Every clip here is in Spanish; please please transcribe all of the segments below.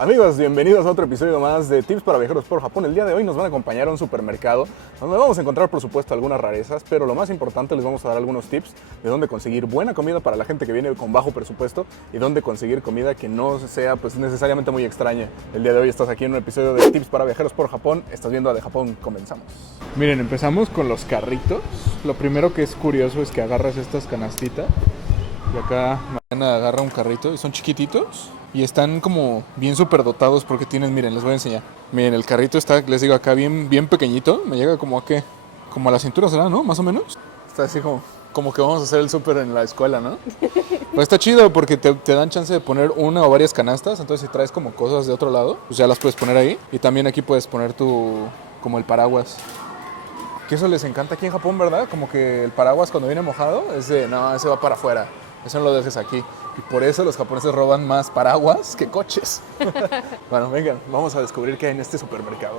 Amigos, bienvenidos a otro episodio más de Tips para Viajeros por Japón. El día de hoy nos van a acompañar a un supermercado donde vamos a encontrar, por supuesto, algunas rarezas, pero lo más importante, les vamos a dar algunos tips de dónde conseguir buena comida para la gente que viene con bajo presupuesto y dónde conseguir comida que no sea pues necesariamente muy extraña. El día de hoy estás aquí en un episodio de Tips para Viajeros por Japón. Estás viendo a De Japón, comenzamos. Miren, empezamos con los carritos. Lo primero que es curioso es que agarras estas canastitas y acá Mariana agarra un carrito y son chiquititos. Y están como bien súper dotados porque tienen, miren, les voy a enseñar. Miren, el carrito está, les digo acá, bien pequeñito. Me llega como a qué, como a la cintura será, ¿no? Más o menos. Está así como que vamos a hacer el súper en la escuela, ¿no? Pero está chido porque te dan chance de poner una o varias canastas. Entonces si traes como cosas de otro lado, pues ya las puedes poner ahí. Y también aquí puedes poner como el paraguas. Que eso les encanta aquí en Japón, ¿verdad? Como que el paraguas cuando viene mojado es de, no, ese va para afuera. Eso no lo dejes aquí. Y por eso los japoneses roban más paraguas que coches. Bueno, vengan, vamos a descubrir qué hay en este supermercado.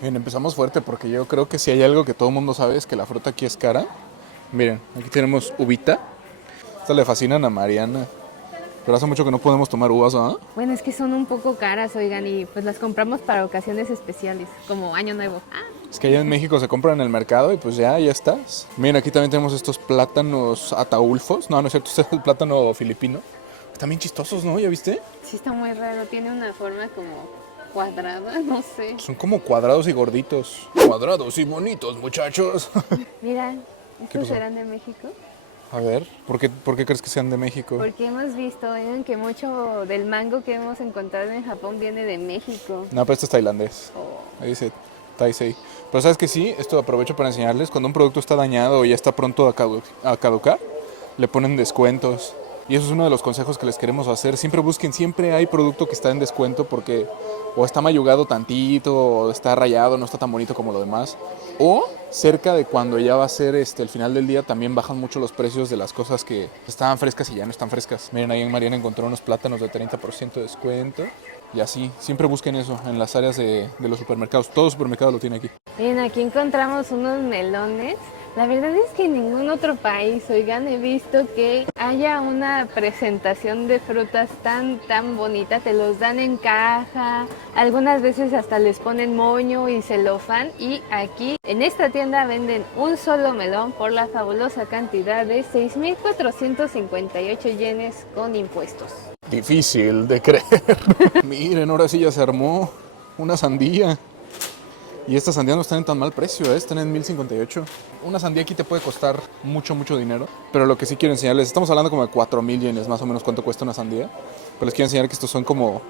Bien, empezamos fuerte porque yo creo que si hay algo que todo el mundo sabe es que la fruta aquí es cara. Miren, aquí tenemos uvita. Esta le fascinan a Mariana. Pero hace mucho que no podemos tomar uvas, ¿ah? Bueno, es que son un poco caras, oigan, y pues las compramos para ocasiones especiales, como Año Nuevo. Es que allá en México se compran en el mercado y pues ya estás. Miren, aquí también tenemos estos plátanos ataulfos. No, no es cierto, este es el plátano filipino. Están bien chistosos, ¿no? ¿Ya viste? Sí, está muy raro, tiene una forma como cuadrada, no sé. Son como cuadrados y gorditos. Cuadrados y bonitos, muchachos. Mira, ¿Qué ¿estos pasó? serán de México? A ver, ¿por qué crees que sean de México? Porque hemos visto, oigan, que mucho del mango que hemos encontrado en Japón viene de México. No, pero este es tailandés. Oh, Ahí dice Taisei. Pero ¿sabes que sí? Esto aprovecho para enseñarles. Cuando un producto está dañado o ya está pronto a caducar, le ponen descuentos. Y eso es uno de los consejos que les queremos hacer. Siempre busquen, siempre hay producto que está en descuento porque o está mayugado tantito, o está rayado, no está tan bonito como lo demás. O cerca de cuando ya va a ser el final del día también bajan mucho los precios de las cosas que estaban frescas y ya no están frescas. Miren, ahí en Mariana encontró unos plátanos de 30% de descuento. Y así, siempre busquen eso en las áreas de los supermercados. Todo supermercado lo tiene aquí. Bien, aquí encontramos unos melones. La verdad es que en ningún otro país, oigan, he visto que haya una presentación de frutas tan bonita. Te los dan en caja, algunas veces hasta les ponen moño y celofán. Y aquí en esta tienda venden un solo melón por la fabulosa cantidad de 6,458 yenes con impuestos. Difícil de creer. Miren, ahora sí ya se armó una sandía. Y estas sandías no están en tan mal precio, están en 1058. Una sandía aquí te puede costar mucho dinero. Pero lo que sí quiero enseñarles, estamos hablando como de 4000 yenes más o menos cuánto cuesta una sandía. Pero les quiero enseñar que estos son como,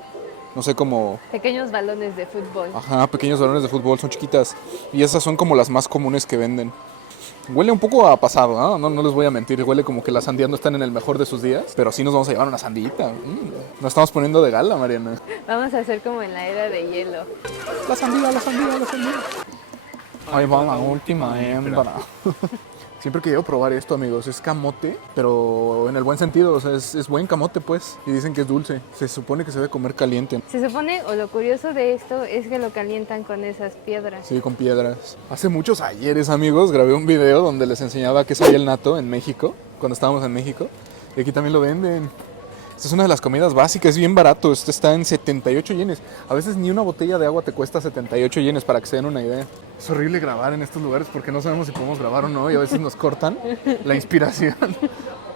no sé, como... Pequeños balones de fútbol. Ajá, pequeños balones de fútbol, son chiquitas. Y esas son como las más comunes que venden. Huele un poco a pasado, ¿no? No les voy a mentir. Huele como que las sandías no están en el mejor de sus días. Pero sí nos vamos a llevar una sandita. Nos estamos poniendo de gala, Mariana. Vamos a hacer como en la era de hielo. La sandía. Ahí va la última hembra. Siempre he querido probar esto, amigos. Es camote, pero en el buen sentido. O sea, es buen camote, pues. Y dicen que es dulce. Se supone que se debe comer caliente. Se supone, o lo curioso de esto, es que lo calientan con esas piedras. Sí, con piedras. Hace muchos ayeres, amigos, grabé un video donde les enseñaba qué sabía el natto en México, cuando estábamos en México. Y aquí también lo venden. Esta es una de las comidas básicas, es bien barato. Esto está en 78 yenes. A veces ni una botella de agua te cuesta 78 yenes, para que se den una idea. Es horrible grabar en estos lugares porque no sabemos si podemos grabar o no y a veces nos cortan la inspiración.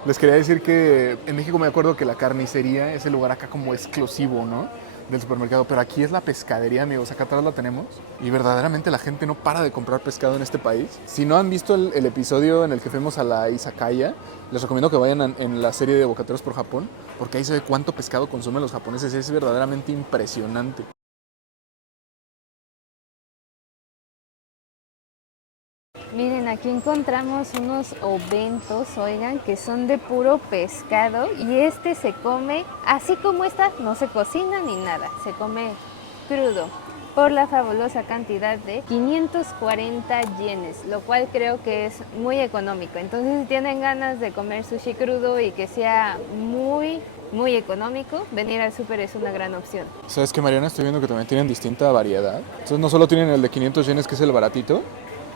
Les quería decir que en México me acuerdo que la carnicería es el lugar acá como exclusivo, ¿no? Del supermercado, pero aquí es la pescadería, amigos. Acá atrás la tenemos y verdaderamente la gente no para de comprar pescado en este país. Si no han visto el episodio en el que fuimos a la izakaya, les recomiendo que vayan en la serie de Bocateros por Japón, porque ahí se ve cuánto pescado consumen los japoneses. Es verdaderamente impresionante. Miren, aquí encontramos unos obentos, oigan, que son de puro pescado. Y este se come, así como está, no se cocina ni nada, se come crudo. Por la fabulosa cantidad de 540 yenes, lo cual creo que es muy económico. Entonces, si tienen ganas de comer sushi crudo y que sea muy económico, venir al súper es una gran opción. ¿Sabes qué, Mariana? Estoy viendo que también tienen distinta variedad. Entonces no solo tienen el de 500 yenes, que es el baratito,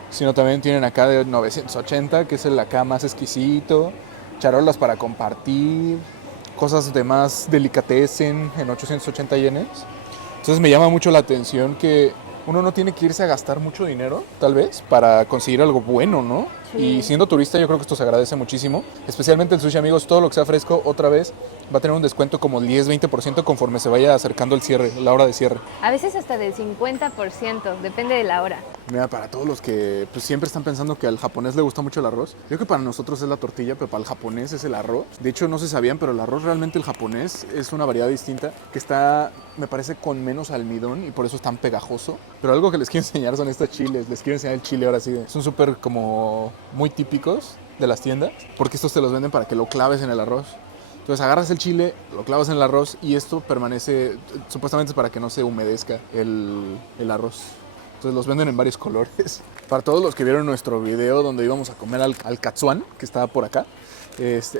sino también tienen acá de 980, que es el acá más exquisito, charolas para compartir, cosas de más delicatessen en 880 yenes. Entonces me llama mucho la atención que uno no tiene que irse a gastar mucho dinero, tal vez, para conseguir algo bueno, ¿no? Sí. Y siendo turista yo creo que esto se agradece muchísimo. Especialmente el sushi, amigos, todo lo que sea fresco, otra vez, va a tener un descuento como 10-20% conforme se vaya acercando el cierre, la hora de cierre. A veces hasta del 50%, depende de la hora. Mira, para todos los que pues, siempre están pensando que al japonés le gusta mucho el arroz, yo creo que para nosotros es la tortilla, pero para el japonés es el arroz. De hecho, no se sabían, pero el arroz realmente el japonés es una variedad distinta que está, me parece, con menos almidón y por eso es tan pegajoso. Pero algo que les quiero enseñar son estos chiles. Les quiero enseñar el chile ahora sí. Son súper como muy típicos de las tiendas, porque estos te los venden para que lo claves en el arroz. Entonces agarras el chile, lo clavas en el arroz y esto permanece, supuestamente es para que no se humedezca el arroz. Entonces los venden en varios colores. Para todos los que vieron nuestro video donde íbamos a comer al katsuan, que estaba por acá,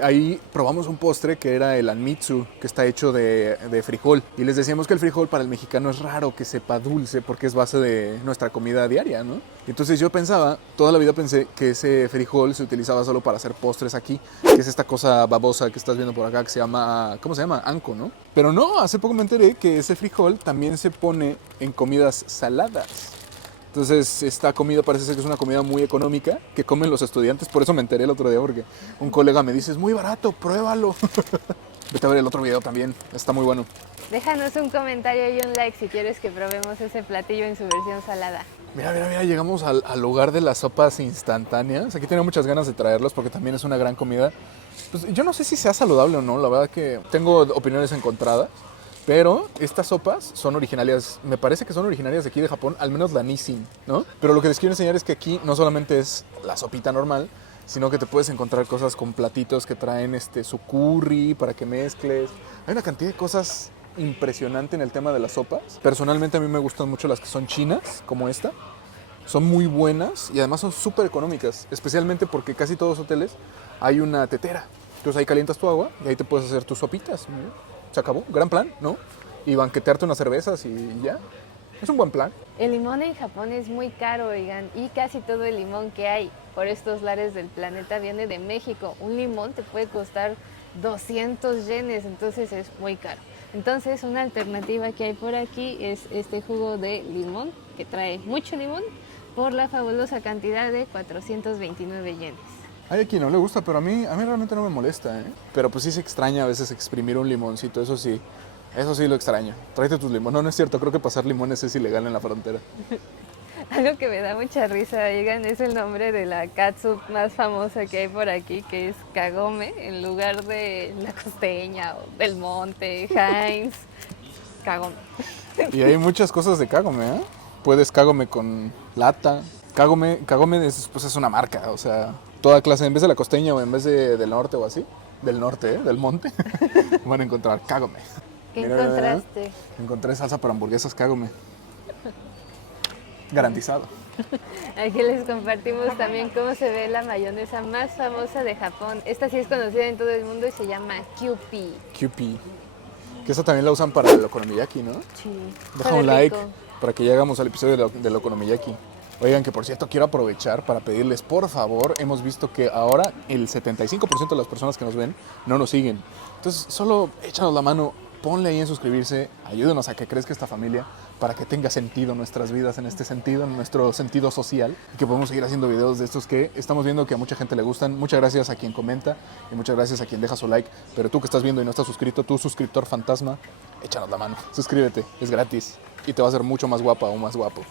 ahí probamos un postre que era el anmitsu, que está hecho de frijol. Y les decíamos que el frijol para el mexicano es raro que sepa dulce porque es base de nuestra comida diaria, ¿no? Entonces yo pensaba, toda la vida pensé que ese frijol se utilizaba solo para hacer postres aquí, que es esta cosa babosa que estás viendo por acá que se llama, ¿cómo se llama? Anko, ¿no? Pero no, hace poco me enteré que ese frijol también se pone en comidas saladas. Entonces, esta comida parece ser que es una comida muy económica que comen los estudiantes. Por eso me enteré el otro día, porque un colega me dice, es muy barato, pruébalo. Vete a ver el otro video también, está muy bueno. Déjanos un comentario y un like si quieres que probemos ese platillo en su versión salada. Mira, llegamos al lugar de las sopas instantáneas. Aquí tenía muchas ganas de traerlos porque también es una gran comida. Pues, yo no sé si sea saludable o no, la verdad que tengo opiniones encontradas. Pero estas sopas son originarias, me parece que son originarias de aquí de Japón, al menos la Nissin, ¿no? Pero lo que les quiero enseñar es que aquí no solamente es la sopita normal, sino que te puedes encontrar cosas con platitos que traen su curry para que mezcles. Hay una cantidad de cosas impresionante en el tema de las sopas. Personalmente a mí me gustan mucho las que son chinas, como esta. Son muy buenas y además son súper económicas, especialmente porque casi todos los hoteles hay una tetera. Entonces ahí calientas tu agua y ahí te puedes hacer tus sopitas, ¿no? Se acabó, gran plan, ¿no? Y banquetearte unas cervezas y ya. Es un buen plan. El limón en Japón es muy caro, oigan, y casi todo el limón que hay por estos lares del planeta viene de México. Un limón te puede costar 200 yenes, entonces es muy caro. Entonces una alternativa que hay por aquí es este jugo de limón, que trae mucho limón, por la fabulosa cantidad de 429 yenes. Hay a quien no le gusta, pero a mí realmente no me molesta, ¿eh? Pero pues sí se extraña a veces exprimir un limoncito, eso sí lo extraño. Tráete tus limones. No es cierto, creo que pasar limones es ilegal en la frontera. Algo que me da mucha risa, oigan, es el nombre de la catsup más famosa que hay por aquí, que es Kagome, en lugar de la costeña o del monte, Heinz, Kagome. Y hay muchas cosas de Kagome, ¿eh? Puedes Kagome con lata. Kagome es una marca, o sea, toda clase, en vez de la costeña o en vez del norte o así, del norte, del monte, van a encontrar Kagome. ¿Qué encontraste? Encontré salsa para hamburguesas Kagome. Garantizado. Aquí les compartimos también cómo se ve la mayonesa más famosa de Japón. Esta sí es conocida en todo el mundo y se llama Kewpie. Kewpie. Que esa también la usan para el okonomiyaki, ¿no? Sí. Deja un like para que llegamos al episodio del okonomiyaki. Oigan, que por cierto quiero aprovechar para pedirles, por favor, hemos visto que ahora el 75% de las personas que nos ven no nos siguen. Entonces, solo échanos la mano, ponle ahí en suscribirse, ayúdenos a que crezca esta familia para que tenga sentido nuestras vidas en este sentido, en nuestro sentido social, y que podamos seguir haciendo videos de estos que estamos viendo que a mucha gente le gustan. Muchas gracias a quien comenta y muchas gracias a quien deja su like, pero tú que estás viendo y no estás suscrito, tú suscriptor fantasma, échanos la mano, suscríbete, es gratis y te va a hacer mucho más guapa o más guapo.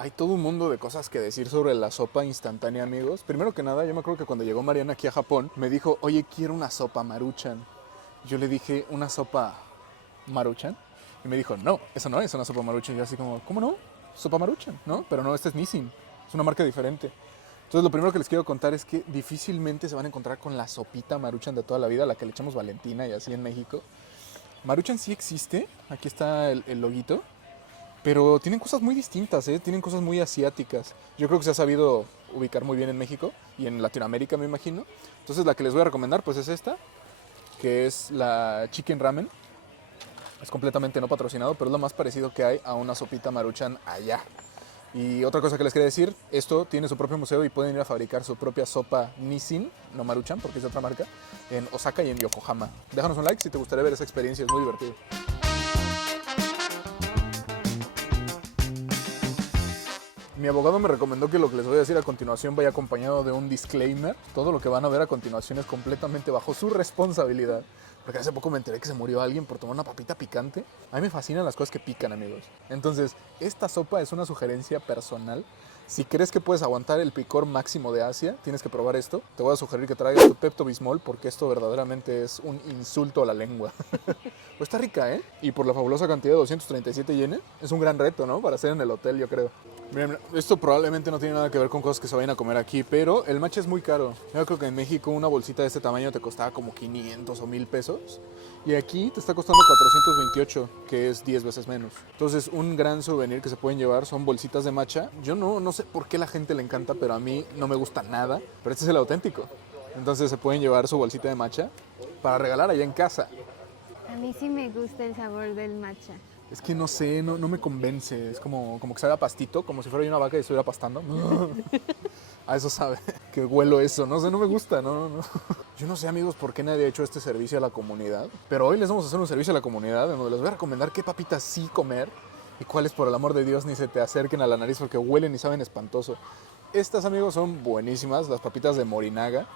Hay todo un mundo de cosas que decir sobre la sopa instantánea, amigos. Primero que nada, yo me acuerdo que cuando llegó Mariana aquí a Japón, me dijo, oye, quiero una sopa Maruchan. Yo le dije, ¿una sopa Maruchan? Y me dijo, no, eso no es una sopa Maruchan. Y yo así como, ¿cómo no? Sopa Maruchan, ¿no? Pero no, esta es Nissin, es una marca diferente. Entonces lo primero que les quiero contar es que difícilmente se van a encontrar con la sopita Maruchan de toda la vida, la que le echamos Valentina y así en México. Maruchan sí existe, aquí está el loguito. Pero tienen cosas muy distintas, ¿eh? Tienen cosas muy asiáticas. Yo creo que se ha sabido ubicar muy bien en México y en Latinoamérica, me imagino. Entonces la que les voy a recomendar pues es esta, que es la Chicken Ramen. Es completamente no patrocinado, pero es lo más parecido que hay a una sopita Maruchan allá. Y otra cosa que les quería decir, esto tiene su propio museo y pueden ir a fabricar su propia sopa Nissin, no Maruchan porque es de otra marca, en Osaka y en Yokohama. Déjanos un like si te gustaría ver esa experiencia, es muy divertido. Mi abogado me recomendó que lo que les voy a decir a continuación vaya acompañado de un disclaimer. Todo lo que van a ver a continuación es completamente bajo su responsabilidad. Porque hace poco me enteré que se murió alguien por tomar una papita picante. A mí me fascinan las cosas que pican, amigos. Entonces, esta sopa es una sugerencia personal. Si crees que puedes aguantar el picor máximo de Asia, tienes que probar esto. Te voy a sugerir que traigas tu Pepto-Bismol porque esto verdaderamente es un insulto a la lengua. Pues está rica, ¿eh? Y por la fabulosa cantidad de 237 yenes, es un gran reto, ¿no? Para hacer en el hotel, yo creo. Miren, esto probablemente no tiene nada que ver con cosas que se vayan a comer aquí, pero el matcha es muy caro. Yo creo que en México una bolsita de este tamaño te costaba como 500 o 1000 pesos. Y aquí te está costando 428, que es 10 veces menos. Entonces, un gran souvenir que se pueden llevar son bolsitas de matcha. Yo no sé por qué la gente le encanta, pero a mí no me gusta nada. Pero este es el auténtico. Entonces, se pueden llevar su bolsita de matcha para regalar allá en casa. A mí sí me gusta el sabor del matcha. Es que no sé, no me convence. Es como que sabe a pastito, como si fuera yo una vaca y estuviera pastando. A eso sabe, que huelo eso. No sé, no me gusta, no. Yo no sé, amigos, por qué nadie ha hecho este servicio a la comunidad. Pero hoy les vamos a hacer un servicio a la comunidad en donde les voy a recomendar qué papitas sí comer y cuáles, por el amor de Dios, ni se te acerquen a la nariz porque huelen y saben espantoso. Estas, amigos, son buenísimas, las papitas de Morinaga.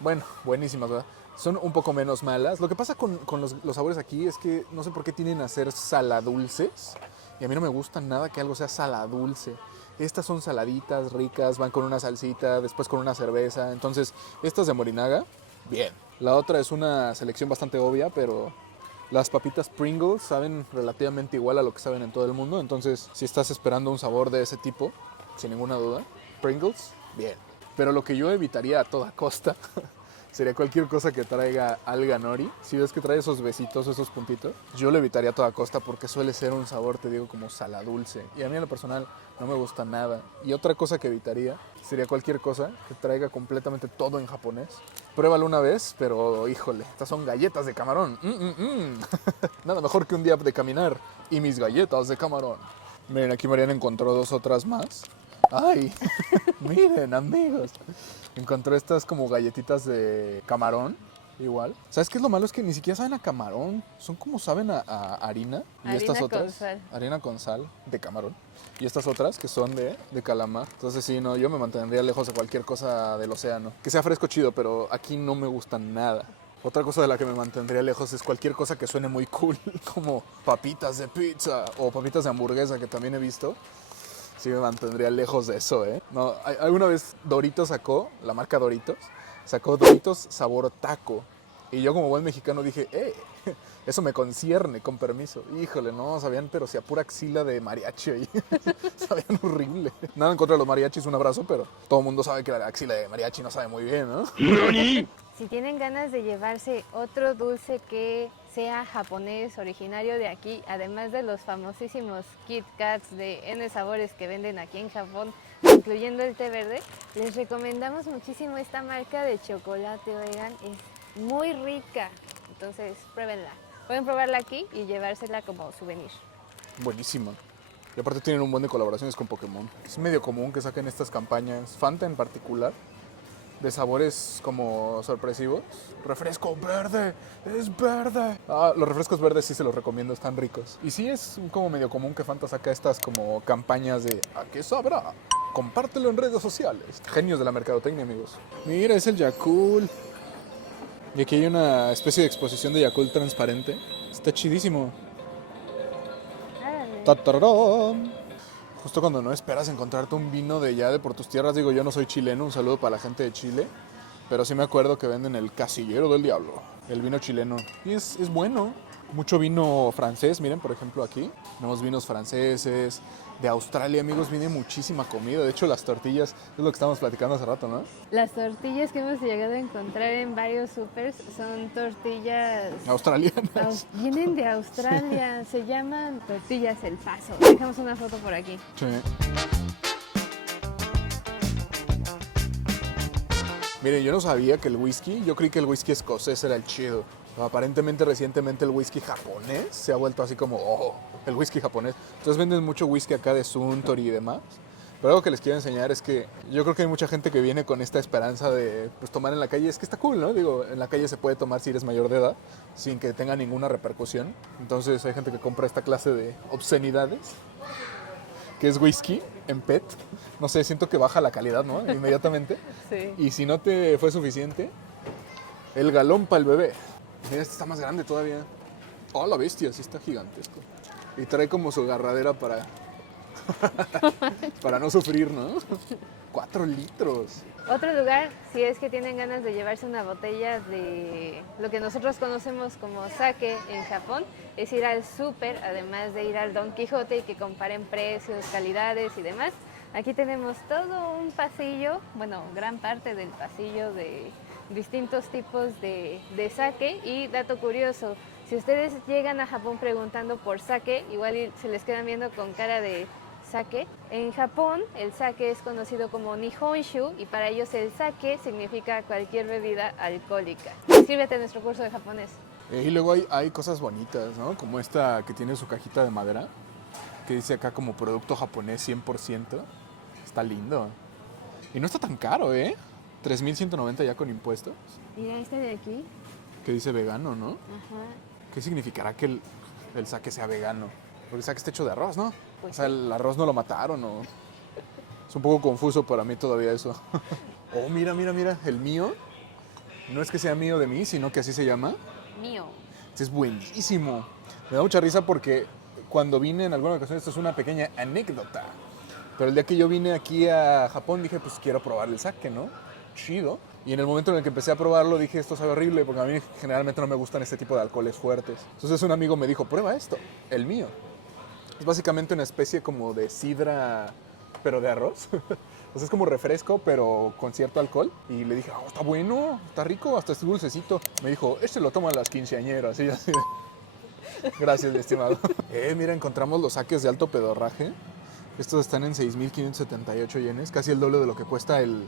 Bueno, buenísimas, ¿verdad? Son un poco menos malas. Lo que pasa con los sabores aquí es que no sé por qué tienen a ser saladulces. Y a mí no me gusta nada que algo sea saladulce. Estas son saladitas, ricas, van con una salsita, después con una cerveza. Entonces, estas de Morinaga, bien. La otra es una selección bastante obvia, pero las papitas Pringles saben relativamente igual a lo que saben en todo el mundo. Entonces, si estás esperando un sabor de ese tipo, sin ninguna duda, Pringles, bien. Pero lo que yo evitaría a toda costa sería cualquier cosa que traiga alga nori. Si ves que trae esos besitos, esos puntitos, yo lo evitaría a toda costa porque suele ser un sabor, te digo, como saladulce. Y a mí en lo personal no me gusta nada. Y otra cosa que evitaría sería cualquier cosa que traiga completamente todo en japonés. Pruébalo una vez, pero híjole, estas son galletas de camarón. Nada mejor que un día de caminar y mis galletas de camarón. Miren, aquí Mariana encontró dos otras más. ¡Ay! Miren, amigos. Encontré estas como galletitas de camarón, igual. ¿Sabes qué es lo malo? Es que ni siquiera saben a camarón. Son como saben a harina. Y Harina estas otras, con sal. harina con sal de camarón. Y estas otras que son de calamar. Entonces sí, no, yo me mantendría lejos de cualquier cosa del océano. Que sea fresco, chido, pero aquí no me gusta nada. Otra cosa de la que me mantendría lejos es cualquier cosa que suene muy cool, como papitas de pizza o papitas de hamburguesa, que también he visto. Sí me mantendría lejos de eso, ¿eh? No, alguna vez Doritos sacó, la marca Doritos, sacó Doritos sabor taco. Y yo como buen mexicano dije, eso me concierne, con permiso. Híjole, no, sabían, pero si a pura axila de mariachi ahí. Sabían horrible. Nada en contra de los mariachis, un abrazo, pero todo el mundo sabe que la axila de mariachi no sabe muy bien, ¿no? Si tienen ganas de llevarse otro dulce que sea japonés, originario de aquí, además de los famosísimos Kit Kats de N sabores que venden aquí en Japón, incluyendo el té verde, les recomendamos muchísimo esta marca de chocolate, oigan, es muy rica, entonces pruébenla. Pueden probarla aquí y llevársela como souvenir. Buenísima. Y aparte tienen un buen de colaboraciones con Pokémon. Es medio común que saquen estas campañas, Fanta en particular, de sabores como sorpresivos. Refresco verde, es verde. Los refrescos verdes sí se los recomiendo, están ricos. Y sí es como medio común que Fanta saca estas como campañas de ¿a qué sabrá? Compártelo en redes sociales. Genios de la mercadotecnia, amigos. Mira, es el Yakult. Y aquí hay una especie de exposición de Yakult transparente. Está chidísimo. ¡Tatarán! Justo cuando no esperas encontrarte un vino de allá de por tus tierras, digo, yo no soy chileno, un saludo para la gente de Chile, pero sí me acuerdo que venden el Casillero del Diablo, el vino chileno, y es bueno. Mucho vino francés, miren, por ejemplo aquí, tenemos vinos franceses, de Australia, amigos, viene muchísima comida, de hecho las tortillas, es lo que estábamos platicando hace rato, ¿no? Las tortillas que hemos llegado a encontrar en varios supers son tortillas Australianas. Vienen de Australia, se llaman tortillas El Paso. Dejamos una foto por aquí. Sí. Miren, yo no sabía que el whisky, yo creí que el whisky escocés era el chido. Aparentemente recientemente el whisky japonés se ha vuelto así como, el whisky japonés. Entonces venden mucho whisky acá de Suntory y demás. Pero algo que les quiero enseñar es que yo creo que hay mucha gente que viene con esta esperanza de pues, tomar en la calle. Es que está cool, ¿no? Digo, en la calle se puede tomar si eres mayor de edad, sin que tenga ninguna repercusión. Entonces hay gente que compra esta clase de obscenidades. que es whisky en PET. No sé, siento que baja la calidad, ¿no? Inmediatamente. Sí. Y si no te fue suficiente, el galón para el bebé. Mira, este está más grande todavía. Oh, la bestia, sí está gigantesco. Y trae como su agarradera para... para no sufrir, ¿no? 4 litros. Otro lugar, si es que tienen ganas de llevarse una botella de lo que nosotros conocemos como sake en Japón, es ir al súper, además de ir al Don Quijote y que comparen precios, calidades y demás. Aquí tenemos todo un pasillo, bueno, gran parte del pasillo de distintos tipos de sake. Y dato curioso, si ustedes llegan a Japón preguntando por sake, igual se les quedan viendo con cara de sake. En Japón el sake es conocido como Nihonshu y para ellos el sake significa cualquier bebida alcohólica. Inscríbete a nuestro curso de japonés. Y luego hay cosas bonitas, ¿no? Como esta que tiene su cajita de madera, que dice acá como producto japonés 100%. Está lindo. Y no está tan caro, ¿eh? 3,190 ya con impuestos. Mira este de aquí. Que dice vegano, ¿no? Ajá. ¿Qué significará que el sake sea vegano? Porque el sake está hecho de arroz, ¿no? Pues o sea, sí. el arroz no lo mataron, ¿o? Es un poco confuso para mí todavía eso. Oh, mira, el mío. No es que sea mío de mí, sino que así se llama. Mío. Este es buenísimo. Me da mucha risa porque cuando vine en alguna ocasión, esto es una pequeña anécdota. Pero el día que yo vine aquí a Japón dije, pues quiero probar el sake, ¿no? Chido. Y en el momento en el que empecé a probarlo dije, esto sabe horrible, porque a mí generalmente no me gustan este tipo de alcoholes fuertes. Entonces un amigo me dijo, prueba esto, el mío. Es básicamente una especie como de sidra, pero de arroz. O sea, es como refresco, pero con cierto alcohol. Y le dije, está bueno, está rico, hasta es dulcecito. Me dijo, este lo toman las quinceañeras. Y así. Gracias, mi estimado. Mira, encontramos los saques de alto pedorraje. Estos están en 6,578 yenes, casi el doble de lo que cuesta el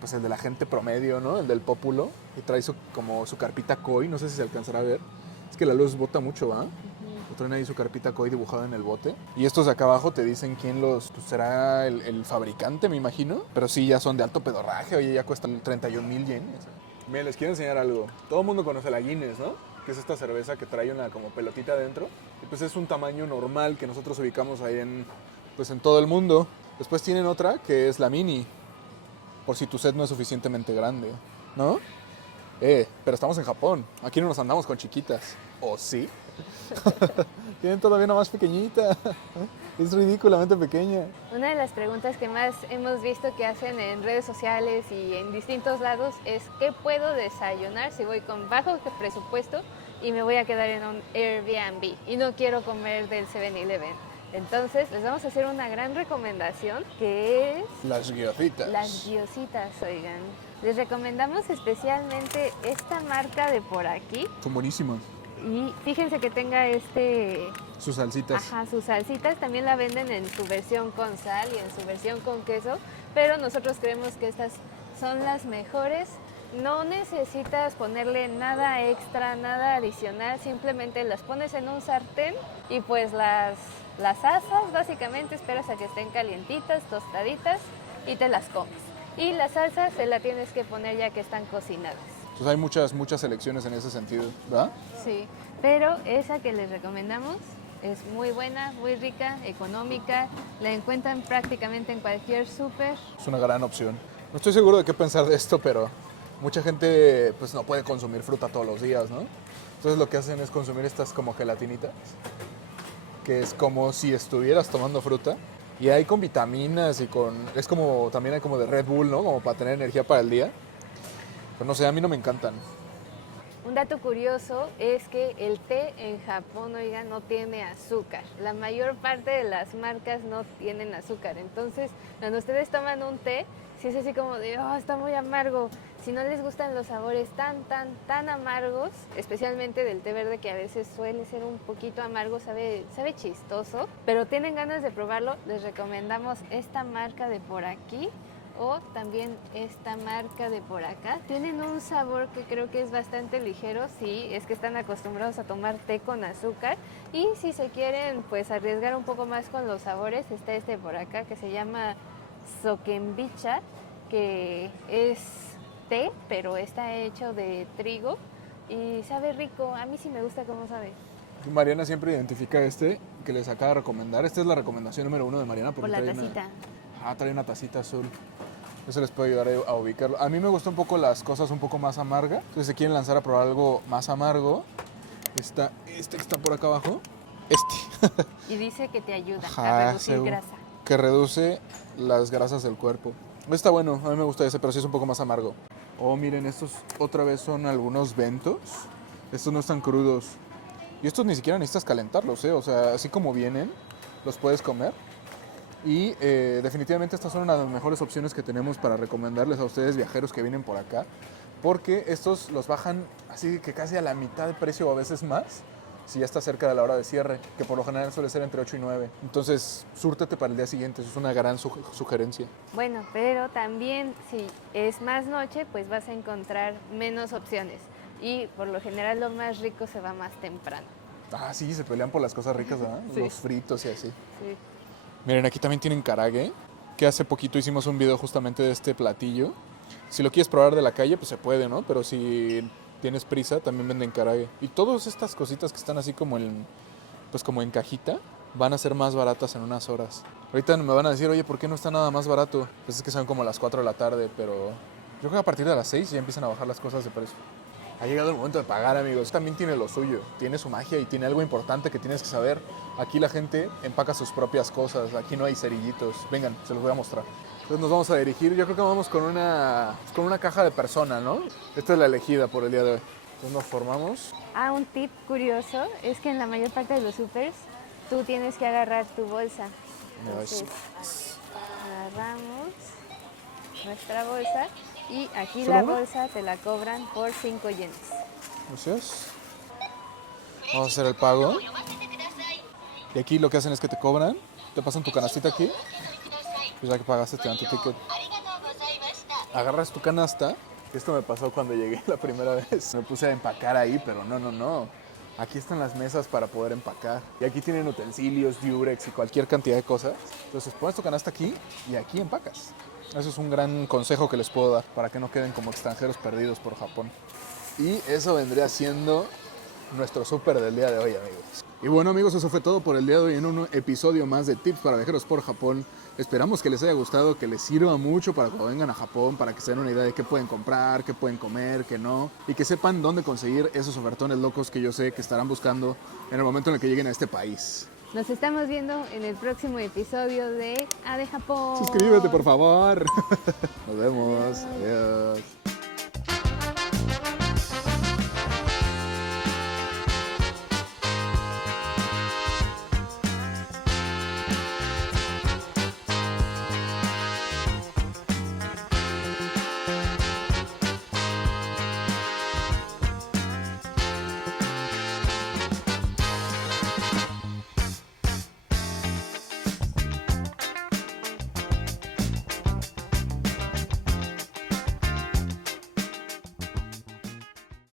de la gente promedio, ¿no? El del Pópulo. Y trae como su carpita koi, no sé si se alcanzará a ver. Es que la luz bota mucho, ¿va? Traen ahí su carpita koi dibujada en el bote. Y estos de acá abajo te dicen quién los... Pues será el fabricante, me imagino. Pero sí, ya son de alto pedorraje. Oye, ya cuestan 31,000 yenes. Miren, les quiero enseñar algo. Todo el mundo conoce la Guinness, ¿no? Que es esta cerveza que trae una como pelotita adentro. Y pues es un tamaño normal que nosotros ubicamos ahí en todo el mundo. Después tienen otra que es la mini. Por si tu set no es suficientemente grande, ¿no? Pero estamos en Japón. Aquí no nos andamos con chiquitas. ¿O sí? Tienen todavía una más pequeñita. Es ridículamente pequeña. Una de las preguntas que más hemos visto que hacen en redes sociales y en distintos lados es ¿qué puedo desayunar si voy con bajo presupuesto y me voy a quedar en un Airbnb y no quiero comer del 7-Eleven? Entonces les vamos a hacer una gran recomendación que es... Las gyocitas. Las gyocitas, oigan. Les recomendamos especialmente esta marca de por aquí. Son buenísimas. Y fíjense que tenga sus salsitas. Ajá, sus salsitas también la venden en su versión con sal y en su versión con queso, pero nosotros creemos que estas son las mejores. No necesitas ponerle nada extra, nada adicional, simplemente las pones en un sartén y pues las asas, básicamente esperas a que estén calientitas, tostaditas y te las comes. Y la salsa se la tienes que poner ya que están cocinadas. Entonces hay muchas elecciones en ese sentido, ¿verdad? Sí, pero esa que les recomendamos es muy buena, muy rica, económica. La encuentran prácticamente en cualquier súper. Es una gran opción. No estoy seguro de qué pensar de esto, pero mucha gente pues no puede consumir fruta todos los días, ¿no? Entonces lo que hacen es consumir estas como gelatinitas, que es como si estuvieras tomando fruta. Y hay con vitaminas y es como, también hay como de Red Bull, ¿no? Como para tener energía para el día. Pero no sé, a mí no me encantan. Un dato curioso es que el té en Japón, oiga, no tiene azúcar. La mayor parte de las marcas no tienen azúcar. Entonces, cuando ustedes toman un té, sí es así como de, está muy amargo. Si no les gustan los sabores tan amargos, especialmente del té verde, que a veces suele ser un poquito amargo, sabe chistoso, pero tienen ganas de probarlo, les recomendamos esta marca de por aquí. O también esta marca de por acá. Tienen un sabor que creo que es bastante ligero, sí, es que están acostumbrados a tomar té con azúcar. Y si se quieren pues arriesgar un poco más con los sabores, está este por acá que se llama Sokenbicha, que es té, pero está hecho de trigo y sabe rico. A mí sí me gusta cómo sabe. Mariana siempre identifica este que les acaba de recomendar. Esta es la recomendación número 1 de Mariana. Por la tacita. Trae una tacita azul. Eso les puede ayudar a ubicarlo. A mí me gustan un poco las cosas un poco más amargas. Entonces, si quieren lanzar a probar algo más amargo, está este que está por acá abajo. Este. Y dice que te ayuda a reducir grasa. Que reduce las grasas del cuerpo. Está bueno, a mí me gusta ese, pero sí es un poco más amargo. Oh, miren, estos otra vez son algunos Ventos. Estos no están crudos. Y estos ni siquiera necesitas calentarlos, ¿eh? O sea, así como vienen, los puedes comer. Y definitivamente estas son una de las mejores opciones que tenemos para recomendarles a ustedes viajeros que vienen por acá. Porque estos los bajan así que casi a la mitad de precio o a veces más. Si ya está cerca de la hora de cierre, que por lo general suele ser entre 8 y 9. Entonces, súrtete para el día siguiente, eso es una gran sugerencia. Bueno, pero también si es más noche, pues vas a encontrar menos opciones. Y por lo general lo más rico se va más temprano. Ah, sí, se pelean por las cosas ricas, ¿verdad? Sí. Los fritos y así. Sí. Miren, aquí también tienen karaage, que hace poquito hicimos un video justamente de este platillo. Si lo quieres probar de la calle, pues se puede, ¿no? Pero si tienes prisa, también venden karaage. Y todas estas cositas que están así como como en cajita, van a ser más baratas en unas horas. Ahorita me van a decir, oye, ¿por qué no está nada más barato? Pues es que son como las 4 de la tarde, pero yo creo que a partir de las 6 ya empiezan a bajar las cosas de precio. Ha llegado el momento de pagar, amigos. También tiene lo suyo, tiene su magia y tiene algo importante que tienes que saber. Aquí la gente empaca sus propias cosas, aquí no hay cerillitos. Vengan, se los voy a mostrar. Entonces nos vamos a dirigir, yo creo que vamos con una caja de persona, ¿no? Esta es la elegida por el día de hoy. Entonces nos formamos. Un tip curioso es que en la mayor parte de los supers tú tienes que agarrar tu bolsa. Entonces, agarramos nuestra bolsa y aquí la bolsa te la cobran por 5 yenes. Gracias. Vamos a hacer el pago. Y aquí lo que hacen es que te cobran, te pasan tu canastita aquí. Pues ya que pagaste te dan tu ticket. Agarras tu canasta. Esto me pasó cuando llegué la primera vez. Me puse a empacar ahí, pero no. Aquí están las mesas para poder empacar. Y aquí tienen utensilios, diurex y cualquier cantidad de cosas. Entonces pones tu canasta aquí y aquí empacas. Eso es un gran consejo que les puedo dar para que no queden como extranjeros perdidos por Japón. Y eso vendría siendo nuestro súper del día de hoy, amigos. Y bueno, amigos, eso fue todo por el día de hoy en un episodio más de Tips para Viajeros por Japón. Esperamos que les haya gustado, que les sirva mucho para cuando vengan a Japón, para que se den una idea de qué pueden comprar, qué pueden comer, qué no, y que sepan dónde conseguir esos ofertones locos que yo sé que estarán buscando en el momento en el que lleguen a este país. Nos estamos viendo en el próximo episodio de A de Japón. Suscríbete, por favor. Nos vemos. Adiós.